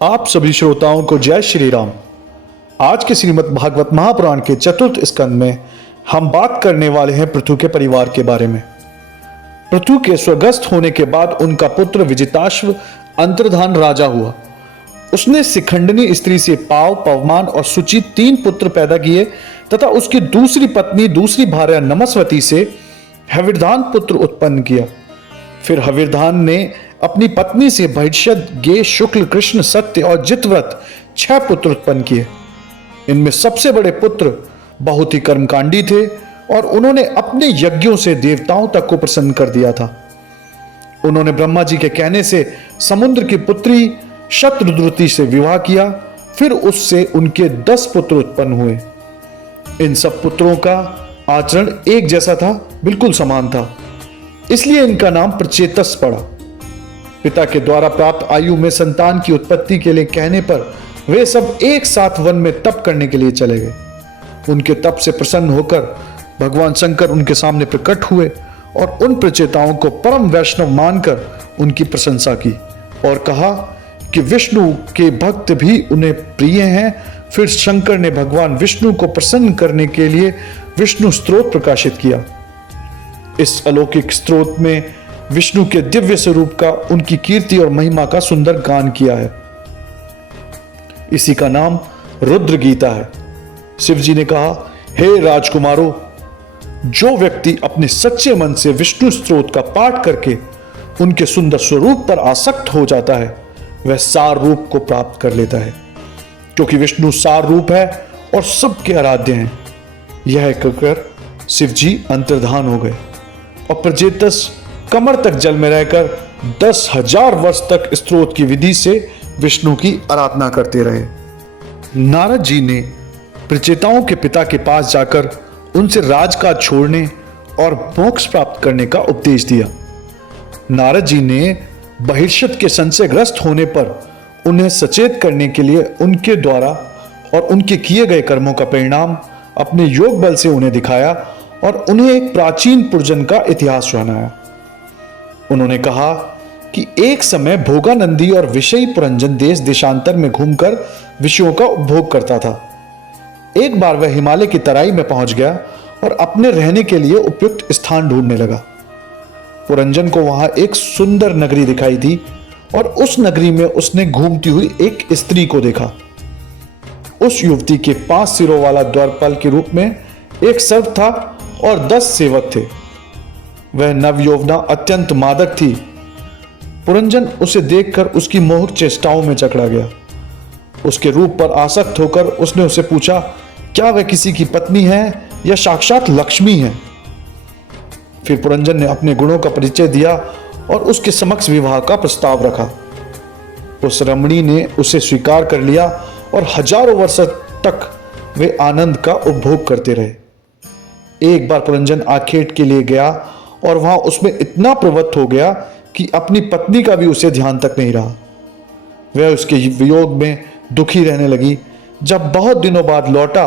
आप सभी श्रोताओं को जय श्री राम। आज के श्रीमद् भागवत महापुराण के चतुर्थ स्कंद में हम बात करने वाले हैं पृथु के परिवार के बारे में। पृथु के स्वर्गस्थ होने के बाद उनका पुत्र विजिताश्व अंतर्धान राजा हुआ। उसने शिखंडिनी स्त्री से पाव, पवमान और सुचि 3 पुत्र पैदा किए तथा उसकी दूसरी पत्नी दूसरी भार्या नमस्वती से हविर्धान पुत्र उत्पन्न किया। फिर हविर्धान ने अपनी पत्नी से भैष्यद, गे, शुक्ल, कृष्ण, सत्य और जितव्रत 6 पुत्र उत्पन्न किए। इनमें सबसे बड़े पुत्र बहुत ही कर्मकांडी थे और उन्होंने अपने यज्ञों से देवताओं तक को प्रसन्न कर दिया था। उन्होंने ब्रह्मा जी के कहने से समुद्र की पुत्री शत्रुद्रुति से विवाह किया। फिर उससे उनके 10 पुत्र उत्पन्न हुए। इन सब पुत्रों का आचरण एक जैसा था, बिल्कुल समान था, इसलिए इनका नाम प्रचेतस पड़ा। पिता के द्वारा प्राप्त आयु में संतान की उत्पत्ति के लिए कहने पर वे सब एक साथ वन में तप करने के लिए चले गए। उनके तप से प्रसन्न होकर भगवान शंकर उनके सामने प्रकट हुए और उन प्रचेताओं को परम वैष्णव मानकर उनकी प्रशंसा की और कहा कि विष्णु के भक्त भी उन्हें प्रिय हैं। फिर शंकर ने भगवान विष्णु को प्रसन्न करने के लिए विष्णु स्तोत्र प्रकाशित किया। इस अलौकिक स्तोत्र में विष्णु के दिव्य स्वरूप का, उनकी कीर्ति और महिमा का सुंदर गान किया है। इसी का नाम रुद्र गीता है। शिव जी ने कहा, हे राजकुमारों, जो व्यक्ति अपने सच्चे मन से विष्णु स्तोत्र का पाठ करके उनके सुंदर स्वरूप पर आसक्त हो जाता है वह सार रूप को प्राप्त कर लेता है, क्योंकि विष्णु सार रूप है और सबके आराध्य हैं। यह कहकर शिव जी अंतर्धान हो गए और प्रचेतस कमर तक जल में रहकर 10,000 वर्ष तक स्तोत्र की विधि से विष्णु की आराधना करते रहे। नारद जी ने प्रचेताओं के पिता के पास जाकर उनसे राजकाज छोड़ने और मोक्ष प्राप्त करने का उपदेश दिया। नारद जी ने बहिर्षद के संशयग्रस्त होने पर उन्हें सचेत करने के लिए उनके द्वारा और उनके किए गए कर्मों का परिणाम अपने योग बल से उन्हें दिखाया और उन्हें एक प्राचीन पुरजन का इतिहास सुनाया। उन्होंने कहा कि एक समय भोगानंदी और विषयी पुरंजन देश देशांतर में घूमकर विषयों का उपभोग करता था। एक बार वह हिमालय की तराई में पहुंच गया और अपने रहने के लिए उपयुक्त स्थान ढूंढने लगा। पुरंजन को वहां एक सुंदर नगरी दिखाई दी और उस नगरी में उसने घूमती हुई एक स्त्री को देखा। उस युवती के 5 सिरों वाला द्वारपाल के रूप में एक सर्प था और 10 सेवक थे। वह नवयौवना अत्यंत मादक थी। पुरंजन उसे देखकर उसकी मोहक चेष्टाओं में जकड़ा गया। उसके रूप पर आसक्त होकर उसने उसे पूछा, क्या वह किसी की पत्नी है या साक्षात लक्ष्मी है? फिर पुरंजन ने अपने गुणों का परिचय दिया और उसके समक्ष विवाह का प्रस्ताव रखा। उस रमणी ने उसे स्वीकार कर लिया और हजारों वर्ष तक वे आनंद का उपभोग करते रहे। एक बार पुरंजन आखेट के लिए गया और वहां उसमें इतना प्रवृत्त हो गया कि अपनी पत्नी का भी उसे ध्यान तक नहीं रहा। वह उसके वियोग में दुखी रहने लगी। जब बहुत दिनों बाद लौटा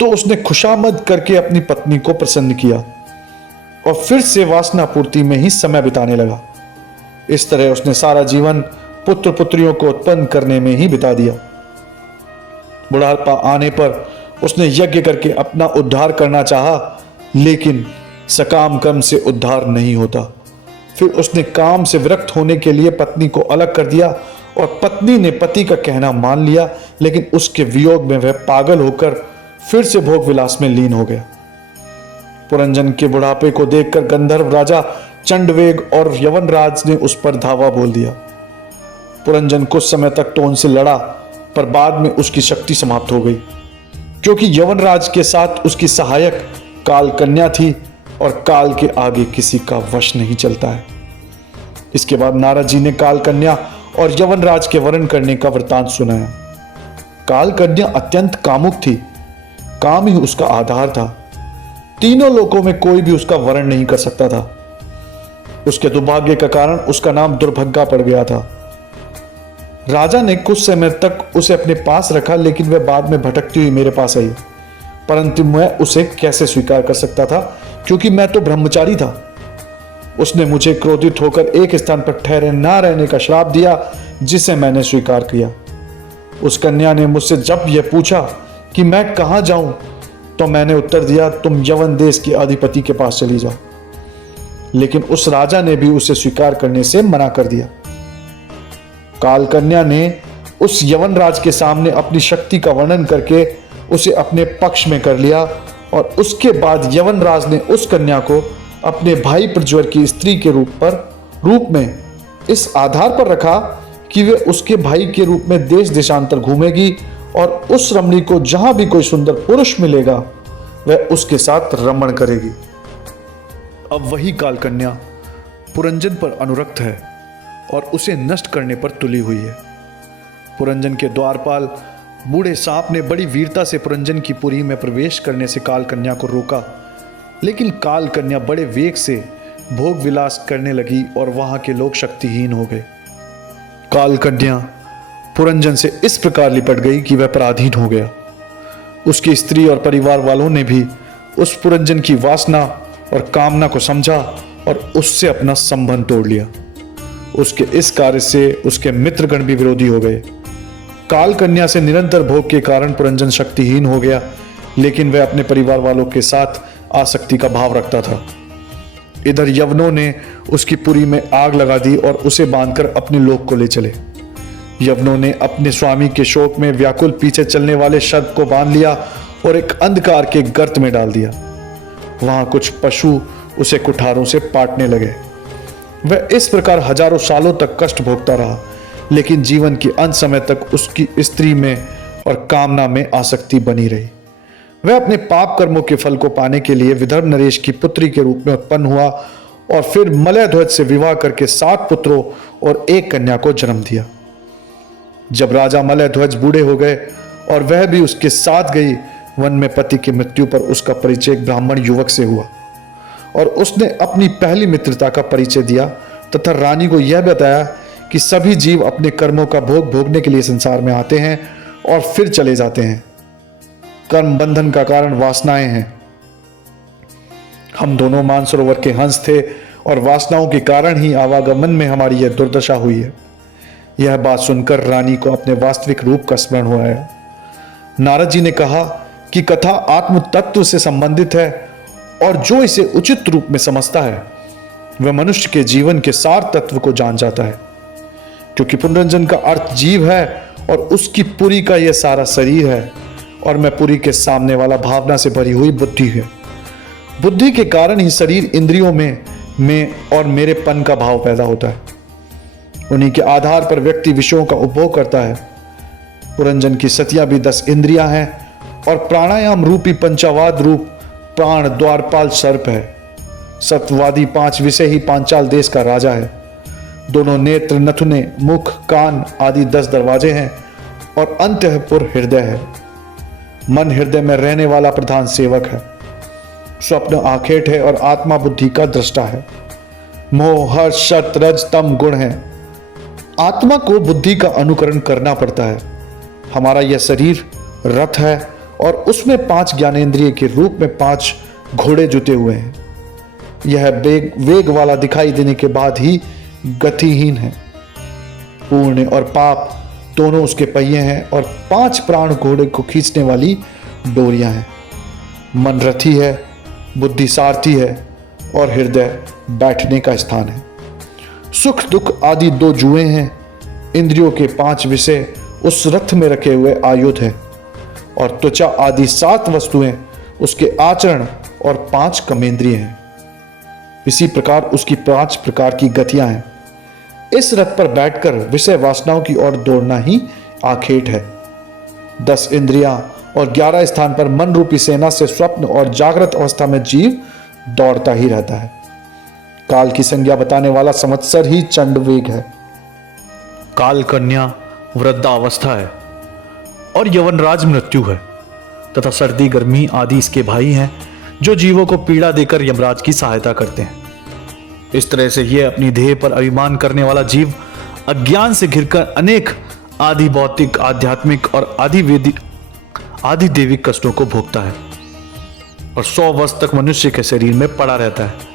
तो उसने खुशामद करके अपनी पत्नी को प्रसन्न किया और फिर से वासना पूर्ति में ही समय बिताने लगा। इस तरह उसने सारा जीवन पुत्र पुत्रियों को उत्पन्न करने में ही बिता दिया। बुढ़ापा आने पर उसने यज्ञ करके अपना उद्धार करना चाहा, लेकिन सकाम कर्म से उद्धार नहीं होता। फिर उसने काम से विरक्त होने के लिए पत्नी को अलग कर दिया और पत्नी ने पति का कहना मान लिया, लेकिन उसके वियोग में वह पागल होकर फिर से भोग विलास में लीन हो गया। पुरंजन के बुढ़ापे को देखकर गंधर्व राजा चंडवेग और यवनराज ने उस पर धावा बोल दिया। पुरंजन कुछ समय तक तो उनसे लड़ा, पर बाद में उसकी शक्ति समाप्त हो गई, क्योंकि यवनराज के साथ उसकी सहायक काल कन्या थी और काल के आगे किसी का वश नहीं चलता है। इसके बाद नारद जी ने काल कन्या और यवनराज के वरण करने का वृतांत सुनाया। काल कन्या अत्यंत कामुक थी। काम ही उसका आधार था। तीनों लोकों में कोई भी उसका वरण नहीं कर सकता था। उसके दुर्भाग्य का कारण उसका नाम दुर्भग्गा पड़ गया था। राजा ने कुछ समय तक उसे अपने पास रखा, लेकिन वह बाद में भटकती हुई मेरे पास आई, परंतु मैं उसे कैसे स्वीकार कर सकता था, क्योंकि मैं तो ब्रह्मचारी था। उसने मुझे क्रोधित होकर एक स्थान पर ठहरे ना रहने का श्राप दिया, जिसे मैंने स्वीकार किया। उस कन्या ने मुझसे जब यह पूछा कि मैं कहां जाऊं, तो मैंने उत्तर दिया, तुम यवन देश के अधिपति के पास चली जाओ। लेकिन उस राजा ने भी उसे स्वीकार करने से मना कर दिया। काल कन्या ने उस यवन राज के सामने अपनी शक्ति का वर्णन करके उसे अपने पक्ष में कर लिया, और उसके बाद यवन राज ने उस कन्या को अपने भाई प्रज्वर की स्त्री के रूप में इस आधार पर रखा कि वे उसके भाई के रूप में देश देशांतर घूमेगी, और उस रमणी को जहां भी कोई सुंदर पुरुष मिलेगा वह उसके साथ रमण करेगी। अब वही काल कन्या पुरंजन पर अनुरक्त है और उसे नष्ट करने पर तुली हुई है। पुरंजन के द्वारपाल बूढ़े सांप ने बड़ी वीरता से पुरंजन की पुरी में प्रवेश करने से काल कन्या को रोका, लेकिन काल कन्या बड़े वेग से भोग विलास करने लगी और वहां के लोग शक्तिहीन हो गए। काल कन्या पुरंजन से इस प्रकार लिपट गई कि वह पराधीन हो गया। उसकी स्त्री और परिवार वालों ने भी उस पुरंजन की वासना और कामना को समझा और उससे अपना संबंध तोड़ लिया। उसके इस कार्य से उसके मित्रगण भी विरोधी हो गए। काल कन्या से निरंतर भोग के कारण पुरंजन शक्तिहीन हो गया, लेकिन वह अपने परिवार वालों के साथ आसक्ति का भाव रखता था। इधर यवनों ने उसकी पुरी में आग लगा दी और उसे बांधकर अपने लोक को ले चले। यवनों ने अपने स्वामी के शोक में व्याकुल पीछे चलने वाले सर्प को बांध लिया और एक अंधकार के गर्त में डाल दिया। वहां कुछ पशु उसे कुठारों से पाटने लगे। वह इस प्रकार हजारों सालों तक कष्ट भोगता रहा, लेकिन जीवन के अंत समय तक उसकी स्त्री में और कामना में आसक्ति बनी रही। वह अपने पाप कर्मों के फल को पाने के लिए विदर्भ नरेश की पुत्री के रूप में उत्पन्न हुआ और फिर मलय ध्वज से विवाह करके 7 पुत्रों और 1 कन्या को जन्म दिया। जब राजा मलय ध्वज बूढ़े हो गए और वह भी उसके साथ गई, वन में पति की मृत्यु पर उसका परिचय एक ब्राह्मण युवक से हुआ और उसने अपनी पहली मित्रता का परिचय दिया तथा रानी को यह बताया कि सभी जीव अपने कर्मों का भोग भोगने के लिए संसार में आते हैं और फिर चले जाते हैं। कर्म बंधन का कारण वासनाएं हैं। हम दोनों मानसरोवर के हंस थे और वासनाओं के कारण ही आवागमन में हमारी यह दुर्दशा हुई है। यह बात सुनकर रानी को अपने वास्तविक रूप का स्मरण हो आया। नारद जी ने कहा कि कथा आत्म तत्व से संबंधित है और जो इसे उचित रूप में समझता है वह मनुष्य के जीवन के सार तत्व को जान जाता है। क्योंकि पुनरंजन का अर्थ जीव है और उसकी पुरी का यह सारा शरीर है, और मैं पुरी के सामने वाला भावना से भरी हुई बुद्धि है। बुद्धि के कारण ही शरीर इंद्रियों में और मेरेपन का भाव पैदा होता है। उन्हीं के आधार पर व्यक्ति विषयों का उपभोग करता है। पुरंजन की सतियां भी 10 इंद्रियां हैं और प्राणायाम रूपी पंचावाद रूप प्राण द्वारपाल सर्प है। सत्ववादी 5 विषय ही पांचाल देश का राजा है। दोनों नेत्र, नथुने, मुख, कान आदि 10 दरवाजे हैं और अंतःपुर हृदय है। मन हृदय में रहने वाला प्रधान सेवक है। स्वप्न आखेट है और आत्मा बुद्धि का दृष्टा है। मोह, हर्ष, सत, रज, तम गुण है। आत्मा को बुद्धि का अनुकरण करना पड़ता है। हमारा यह शरीर रथ है और उसमें 5 ज्ञानेंद्रिय के रूप में 5 घोड़े जुटे हुए हैं। यह वेग वाला दिखाई देने के बाद ही गतिहीन है। पुण्य और पाप दोनों उसके पहिए हैं और 5 प्राण घोड़े को खींचने वाली डोरियां हैं। मन रथी है, बुद्धि सारथी है और हृदय बैठने का स्थान है। सुख दुख आदि 2 जुए हैं। इंद्रियों के 5 विषय उस रथ में रखे हुए आयुध हैं और त्वचा आदि 7 वस्तुएं उसके आचरण और 5 कर्मेंद्रिय हैं। इसी प्रकार उसकी 5 प्रकार की गतियां हैं। इस रथ पर बैठकर विषय वासनाओं की ओर दौड़ना ही आखेट है। 10 इंद्रियां और 11 स्थान पर मन रूपी सेना से स्वप्न और जागृत अवस्था में जीव दौड़ता ही रहता है। काल की संज्ञा बताने वाला संवत्सर ही चंड वेग है। काल कन्या वृद्धावस्था है और यवनराज मृत्यु है तथा सर्दी गर्मी आदि इसके भाई हैं जो जीवों को पीड़ा देकर यमराज की सहायता करते हैं। इस तरह से यह अपनी देह पर अभिमान करने वाला जीव अज्ञान से घिरकर अनेक आदि भौतिक, आध्यात्मिक और आदि दैविक कष्टों को भोगता है और 100 वर्ष तक मनुष्य के शरीर में पड़ा रहता है।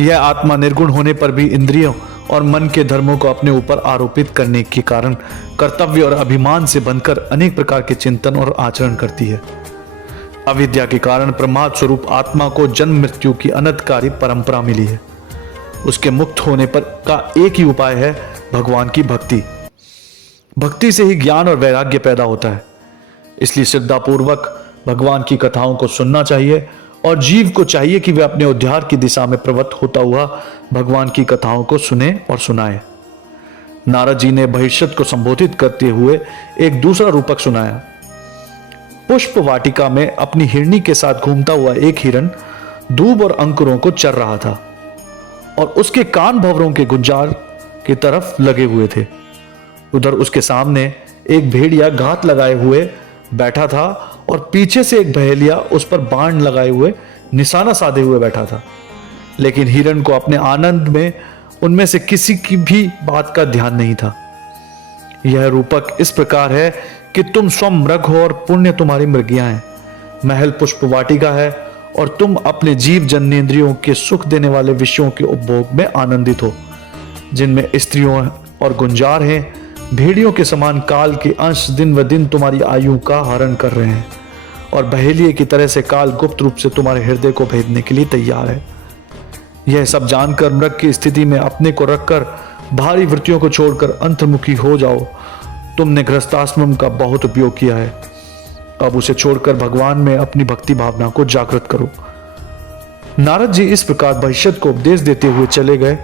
यह आत्मा निर्गुण होने पर भी इंद्रियों और मन के धर्मों को अपने ऊपर आरोपित करने के कारण कर्तव्य और अभिमान से बनकर अनेक प्रकार के चिंतन और आचरण करती है। अविद्या के कारण प्रमाद स्वरूप आत्मा को जन्म मृत्यु की अनंतकारी परंपरा मिली है। उसके मुक्त होने पर का एक ही उपाय है, भगवान की भक्ति। भक्ति से ही ज्ञान और वैराग्य पैदा होता है। इसलिए श्रद्धापूर्वक भगवान की कथाओं को सुनना चाहिए और जीव को चाहिए कि वह अपने उद्धार की दिशा में प्रवृत्त होता हुआ भगवान की कथाओं को सुने और सुनाए। नारद जी ने भविष्यत को संबोधित करते हुए एक दूसरा रूपक सुनाया। पुष्प वाटिका में अपनी हिरनी के साथ घूमता हुआ एक हिरण दूब और अंकुरों को चर रहा था और उसके कान भंवरों के गुंजार की तरफ लगे हुए थे। उधर उसके सामने एक भेड़िया घात लगाए हुए बैठा था और पीछे से एक बहेलिया उस पर बाण लगाए हुए निशाना साधे हुए बैठा था। लेकिन हिरण को अपने आनंद में उनमें से किसी की भी बात का ध्यान नहीं था। यह रूपक इस प्रकार है कि तुम स्वयं मृग हो और पुण्य तुम्हारी मृगियां हैं। महल पुष्प वाटिका है और तुम अपने जीव जन्नेन्द्रियों के सुख देने वाले विषयों के उपभोग में आनंदित हो, जिनमें स्त्रियों और गुंजार हैं। भेड़ियों के समान काल के अंश दिन व दिन तुम्हारी आयु का हरण कर रहे हैं और बहेलिए की तरह से काल गुप्त रूप से तुम्हारे हृदय को भेदने के लिए तैयार है। यह सब जानकर मृग की स्थिति में अपने को रखकर भारी वृत्तियों को छोड़कर अंतर्मुखी हो जाओ। तुमने गृहस्थाश्रम का बहुत उपयोग किया है, अब उसे छोड़कर भगवान में अपनी भक्ति भावना को जागृत करो। नारद जी इस प्रकार भविष्यत को उपदेश देते हुए चले गए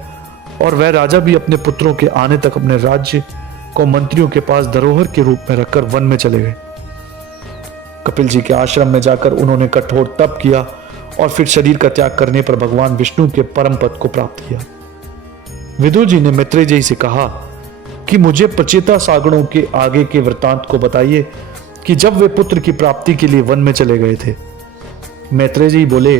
और वह राजा भी अपने पुत्रों के आने तक अपने राज्य को मंत्रियों के पास धरोहर के रूप में रखकर वन में चले गए। कपिल जी के आश्रम में जाकर उन्होंने कठोर तप किया और फिर शरीर का त्याग करने पर भगवान विष्णु के परम पद को प्राप्त किया। विदुर जी ने मैत्रेय जी से कहा कि मुझे प्रचेता सागरों के आगे के वृतांत को बताइए कि जब वे पुत्र की प्राप्ति के लिए वन में चले गए थे। मैत्रेय जी बोले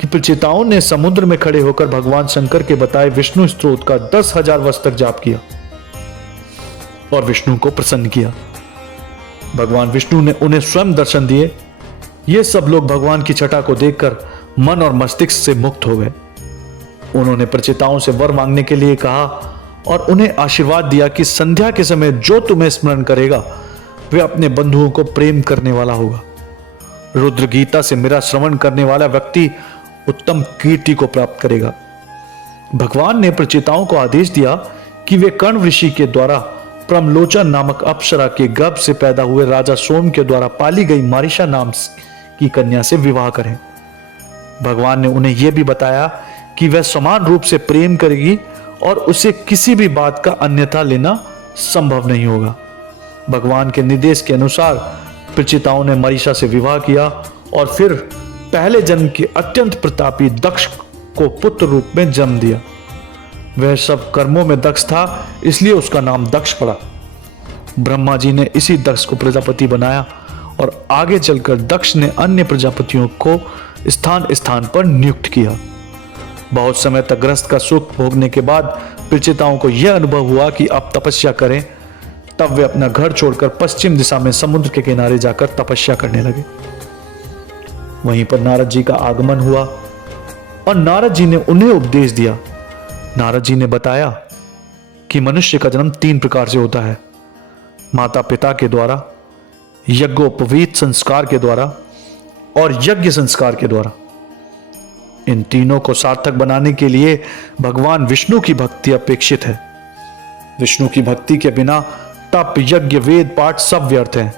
कि प्रचेताओं ने समुद्र में खड़े होकर भगवान शंकर के बताए विष्णु स्तोत्र का 10,000 वर्ष तक जाप किया और विष्णु को प्रसन्न किया। भगवान विष्णु ने उन्हें स्वयं दर्शन दिए। ये सब लोग भगवान की छटा को देखकर मन और मस्तिष्क से मुक्त हो गए। उन्होंने प्रचेताओं से वर मांगने के लिए कहा और उन्हें आशीर्वाद दिया कि संध्या के समय जो तुम्हें स्मरण करेगा वे अपने बंधुओं को प्रेम करने वाला होगा। रुद्र गीता से मेरा श्रवण करने वाला व्यक्ति उत्तम कीर्ति को प्राप्त करेगा। भगवान ने प्रचेताओं को आदेश दिया कि वे कर्ण ऋषि के द्वारा प्रमलोचन नामक अप्सरा के गर्भ से पैदा हुए राजा सोम के द्वारा पाली गई मारिशा नाम की कन्या से विवाह करें। भगवान ने उन्हें यह भी बताया कि वह समान रूप से प्रेम करेगी और उसे किसी भी बात का अन्यथा लेना संभव नहीं होगा। भगवान के निर्देश के अनुसार प्रचेताओं ने मारिशा से विवाह किया और फिर पहले जन्म के अत्यंत प्रतापी दक्ष को पुत्र रूप में जन्म दिया। वह सब कर्मों में दक्ष था, इसलिए उसका नाम दक्ष पड़ा। ब्रह्मा जी ने इसी दक्ष को प्रजापति बनाया और आगे चलकर दक्ष ने अन्य प्रजापतियों को स्थान स्थान पर नियुक्त किया। बहुत समय तक गृहस्थ का सुख भोगने के बाद प्रचेताओं को यह अनुभव हुआ कि अब तपस्या करें। तब वे अपना घर छोड़कर पश्चिम दिशा में समुद्र के किनारे जाकर तपस्या करने लगे। वहीं पर नारद जी का आगमन हुआ और नारद जी ने उन्हें उपदेश दिया। नारद जी ने बताया कि मनुष्य का जन्म 3 प्रकार से होता है, माता पिता के द्वारा, यज्ञोपवीत संस्कार के द्वारा और यज्ञ संस्कार के द्वारा। इन तीनों को सार्थक बनाने के लिए भगवान विष्णु की भक्ति अपेक्षित है। विष्णु की भक्ति के बिना तप, यज्ञ, वेद पाठ सब व्यर्थ हैं,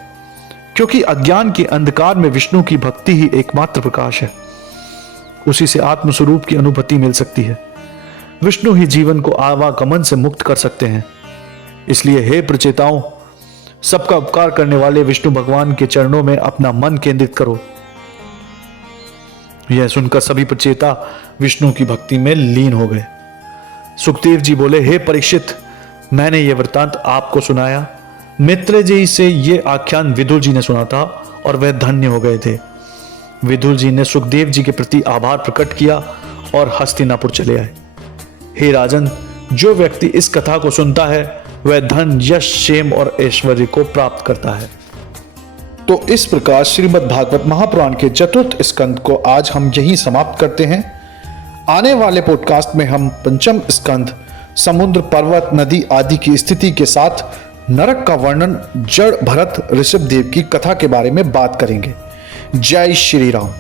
क्योंकि अज्ञान के अंधकार में विष्णु की भक्ति ही एकमात्र प्रकाश है। उसी से आत्मस्वरूप की अनुभूति मिल सकती है। विष्णु ही जीवन को आवागमन से मुक्त कर सकते हैं। इसलिए हे प्रचेताओं, सबका उपकार करने वाले विष्णु भगवान के चरणों में अपना मन केंद्रित करो। यह सुनकर सभी प्रचेता विष्णु की भक्ति में लीन हो गए। सुखदेव जी बोले, हे परीक्षित, मैंने यह वृत्तांत आपको सुनाया। मैत्रेय जी से यह आख्यान विदुर जी ने सुना था और वह धन्य हो गए थे। विदुर जी ने सुखदेव जी के प्रति आभार प्रकट किया और हस्तिनापुर चले आए। हे राजन, जो व्यक्ति इस कथा को सुनता है वह धन, यश, क्षेम और ऐश्वर्य को प्राप्त करता है। तो इस प्रकार श्रीमद् भागवत महापुराण के चतुर्थ स्कंद को आज हम यहीं समाप्त करते हैं। आने वाले पॉडकास्ट में हम पंचम स्कंद समुद्र, पर्वत, नदी आदि की स्थिति के साथ नरक का वर्णन जड़ भरत ऋषभदेव की कथा के बारे में बात करेंगे। जय श्री राम।